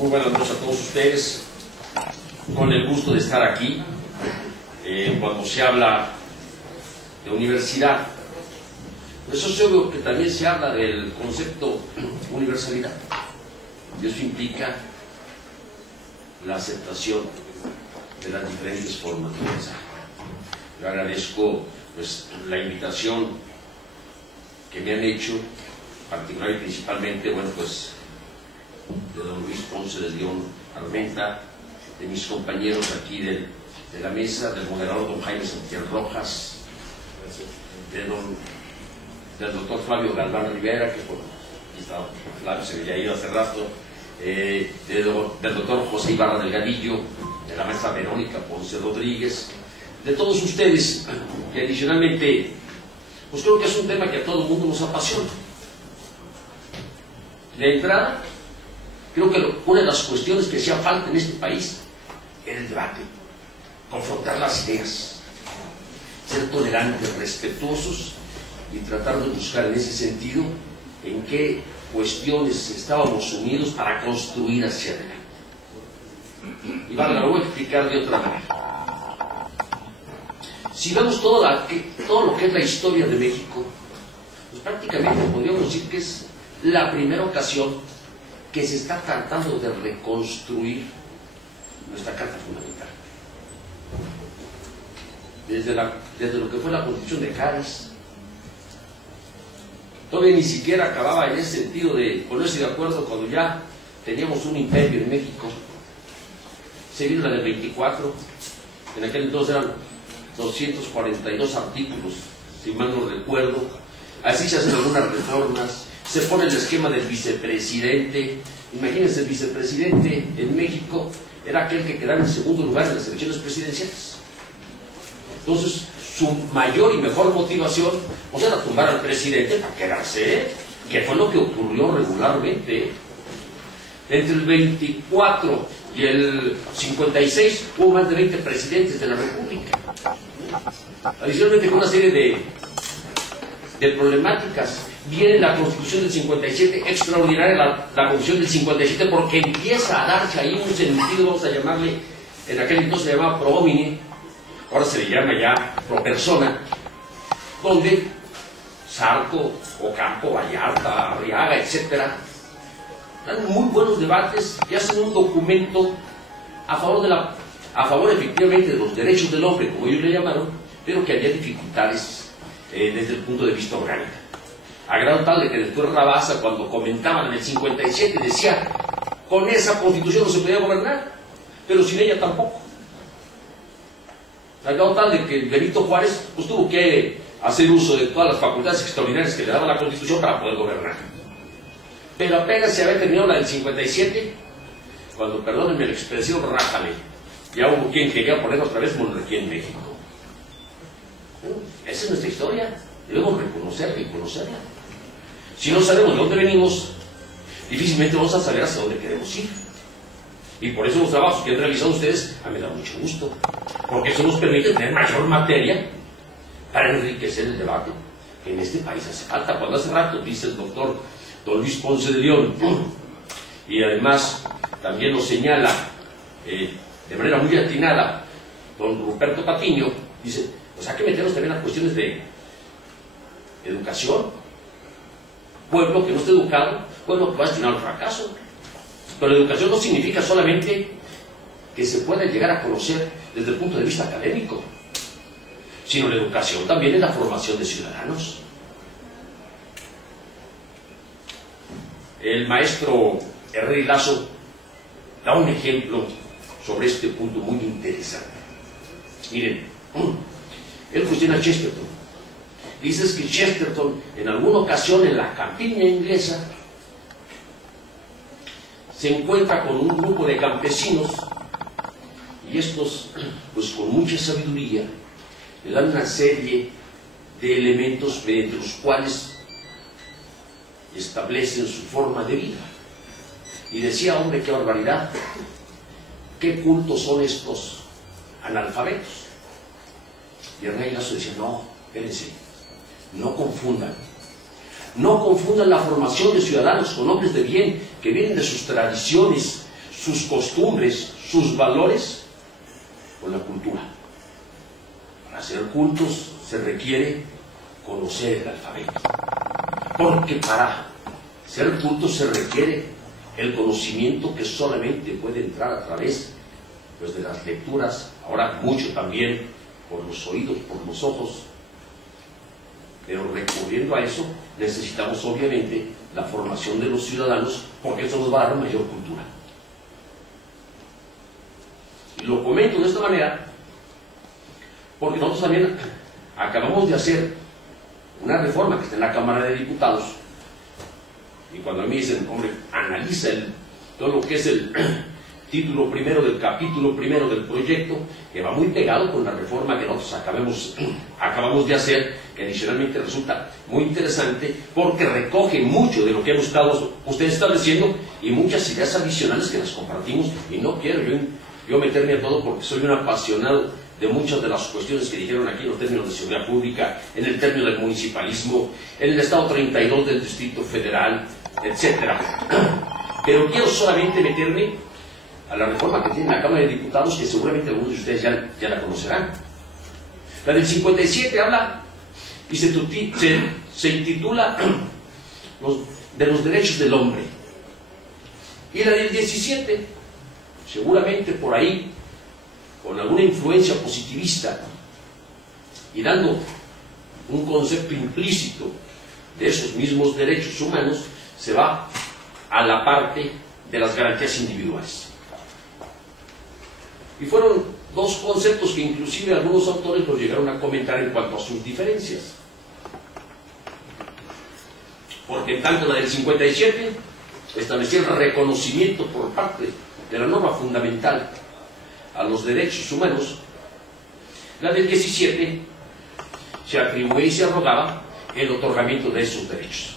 Muy buenas noches a todos ustedes. Con el gusto de estar aquí cuando se habla de universidad. Eso es obvio que también se habla del concepto universalidad. Y eso implica la aceptación de las diferentes formas de pensar. Yo agradezco pues, la invitación que me han hecho, particular y principalmente, bueno, pues, de don Luis Ponce de León Armenta, de mis compañeros aquí de la mesa, del moderador don Jaime Santiago Rojas, del doctor Flavio Galván Rivera, que bueno, aquí está Flavio, se había ido hace rato, del doctor José Ibarra Delgadillo, de la maestra Verónica Ponce Rodríguez, de todos ustedes, que adicionalmente, pues creo que es un tema que a todo el mundo nos apasiona. De entrada, creo que una de las cuestiones que hacía falta en este país era el debate, confrontar las ideas, ser tolerantes, respetuosos y tratar de buscar en ese sentido en qué cuestiones estábamos unidos para construir hacia adelante. Y vale, lo voy a explicar de otra manera. Si vemos todo lo que es la historia de México, pues prácticamente podríamos decir que es la primera ocasión que se está tratando de reconstruir nuestra Carta Fundamental. Desde lo que fue la Constitución de Cádiz, todavía ni siquiera acababa en ese sentido de ponerse de acuerdo cuando ya teníamos un imperio en México. Se vino la del 24, en aquel entonces eran 242 artículos, si mal no recuerdo. Así se hacen algunas reformas. Se pone el esquema del vicepresidente. Imagínense, el vicepresidente en México era aquel que quedaba en segundo lugar en las elecciones presidenciales. Entonces, su mayor y mejor motivación pues, era tumbar al presidente para quedarse, que fue lo que ocurrió regularmente. Entre el 24 y el 56 hubo más de 20 presidentes de la República. Adicionalmente, con una serie de problemáticas. Viene la Constitución del 57, extraordinaria la Constitución del 57, porque empieza a darse ahí un sentido, vamos a llamarle, en aquel entonces se llamaba pro homine, ahora se le llama ya pro persona, donde Zarco, Ocampo, Vallarta, Arriaga, etcétera, dan muy buenos debates y hacen un documento a favor efectivamente de los derechos del hombre, como ellos le llamaron, pero que había dificultades desde el punto de vista orgánico. A grado tal de que después Rabasa, cuando comentaban en el 57, decía, con esa constitución no se podía gobernar, pero sin ella tampoco. A grado tal de que Benito Juárez pues, tuvo que hacer uso de todas las facultades extraordinarias que le daba la constitución para poder gobernar. Pero apenas se había terminado la del 57, cuando, perdónenme la expresión, rájale, ya hubo quien quería poner otra vez monarquía en México. Esa es nuestra historia, debemos reconocerla y conocerla. Si no sabemos de dónde venimos, difícilmente vamos a saber hacia dónde queremos ir. Y por eso los trabajos que han realizado ustedes a mí me da mucho gusto, porque eso nos permite tener mayor materia para enriquecer el debate que en este país hace falta. Cuando hace rato dice el doctor don Luis Ponce de León, y además también lo señala de manera muy atinada don Ruperto Patiño, dice, pues hay que meternos también a cuestiones de educación. Pueblo que no esté educado, pueblo que va a destinar al fracaso. Pero la educación no significa solamente que se pueda llegar a conocer desde el punto de vista académico, sino la educación también es la formación de ciudadanos. El maestro Herrera y Lazo da un ejemplo sobre este punto muy interesante. Miren, él cuestiona a Chesterton. Dices que Chesterton, en alguna ocasión en la campiña inglesa, se encuentra con un grupo de campesinos y estos, pues con mucha sabiduría, le dan una serie de elementos mediante los cuales establecen su forma de vida. Y decía, hombre, qué barbaridad, qué cultos son estos analfabetos. Y el rey Lazo decía, no, espérense, no confundan la formación de ciudadanos con hombres de bien que vienen de sus tradiciones, sus costumbres, sus valores con la cultura. Para ser cultos se requiere conocer el alfabeto, porque para ser cultos se requiere el conocimiento que solamente puede entrar a través, pues, de las lecturas, ahora mucho también por los oídos, por los ojos, pero recurriendo a eso necesitamos obviamente la formación de los ciudadanos, porque eso nos va a dar mayor cultura. Y lo comento de esta manera porque nosotros también acabamos de hacer una reforma que está en la Cámara de Diputados, y cuando a mí dicen, hombre, analiza todo lo que es el título primero del capítulo primero del proyecto, que va muy pegado con la reforma que nosotros acabamos de hacer, que adicionalmente resulta muy interesante porque recoge mucho de lo que hemos estado ustedes estableciendo y muchas ideas adicionales que las compartimos, y no quiero yo meterme a todo porque soy un apasionado de muchas de las cuestiones que dijeron aquí en los términos de seguridad pública, en el término del municipalismo, en el Estado 32 del Distrito Federal, etc. Pero quiero solamente meterme a la reforma que tiene la Cámara de Diputados, que seguramente algunos de ustedes ya la conocerán. La del 57 habla y se intitula de los derechos del hombre. Y la del 17, seguramente por ahí, con alguna influencia positivista y dando un concepto implícito de esos mismos derechos humanos, se va a la parte de las garantías individuales. Y fueron dos conceptos que inclusive algunos autores los llegaron a comentar en cuanto a sus diferencias. Porque tanto la del 57 establecía el reconocimiento por parte de la norma fundamental a los derechos humanos, la del 17 se atribuía y se arrogaba el otorgamiento de esos derechos.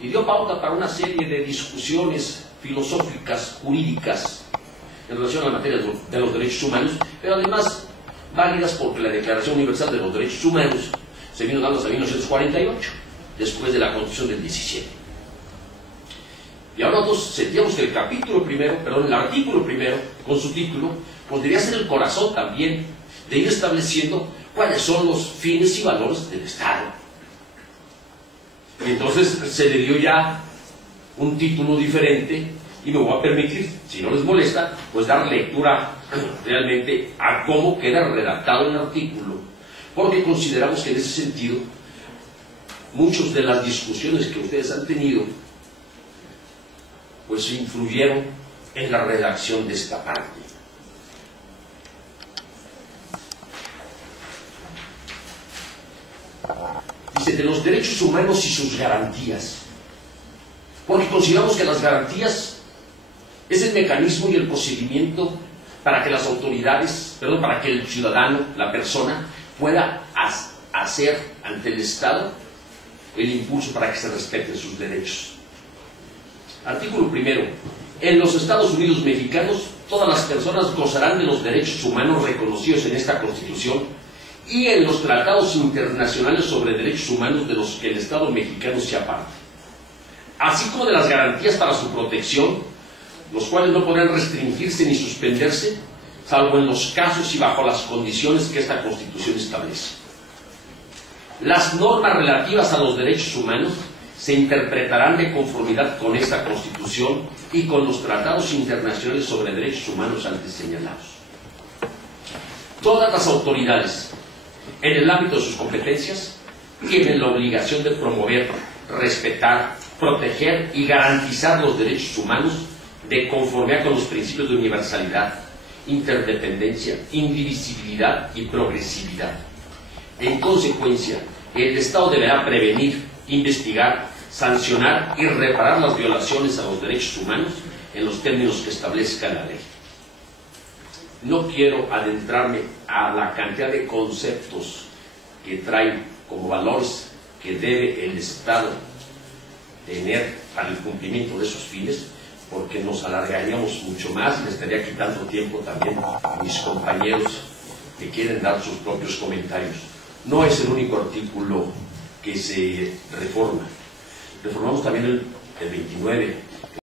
Y dio pauta para una serie de discusiones filosóficas, jurídicas, en relación a la materia de los derechos humanos, pero además válidas porque la Declaración Universal de los Derechos Humanos se vino dando hasta 1948, después de la Constitución del 17. Y ahora nosotros sentíamos que el artículo primero, con su título, podría ser el corazón también de ir estableciendo cuáles son los fines y valores del Estado. Y entonces se le dio ya un título diferente, y me voy a permitir, si no les molesta, pues dar lectura realmente a cómo queda redactado el artículo, porque consideramos que en ese sentido muchas de las discusiones que ustedes han tenido pues influyeron en la redacción de esta parte. Dice, de los derechos humanos y sus garantías, porque consideramos que las garantías es el mecanismo y el procedimiento para que las autoridades, para que el ciudadano, la persona, pueda hacer ante el Estado el impulso para que se respeten sus derechos. Artículo primero. En los Estados Unidos mexicanos, todas las personas gozarán de los derechos humanos reconocidos en esta Constitución y en los tratados internacionales sobre derechos humanos de los que el Estado mexicano sea parte, así como de las garantías para su protección, los cuales no podrán restringirse ni suspenderse, salvo en los casos y bajo las condiciones que esta Constitución establece. Las normas relativas a los derechos humanos se interpretarán de conformidad con esta Constitución y con los tratados internacionales sobre derechos humanos antes señalados. Todas las autoridades, en el ámbito de sus competencias, tienen la obligación de promover, respetar, proteger y garantizar los derechos humanos de conformidad con los principios de universalidad, interdependencia, indivisibilidad y progresividad. En consecuencia, el Estado deberá prevenir, investigar, sancionar y reparar las violaciones a los derechos humanos en los términos que establezca la ley. No quiero adentrarme a la cantidad de conceptos que traen como valores que debe el Estado tener para el cumplimiento de esos fines, porque nos alargaríamos mucho más y le estaría quitando tiempo también a mis compañeros que quieren dar sus propios comentarios. No es el único artículo que se reforma. Reformamos también el 29,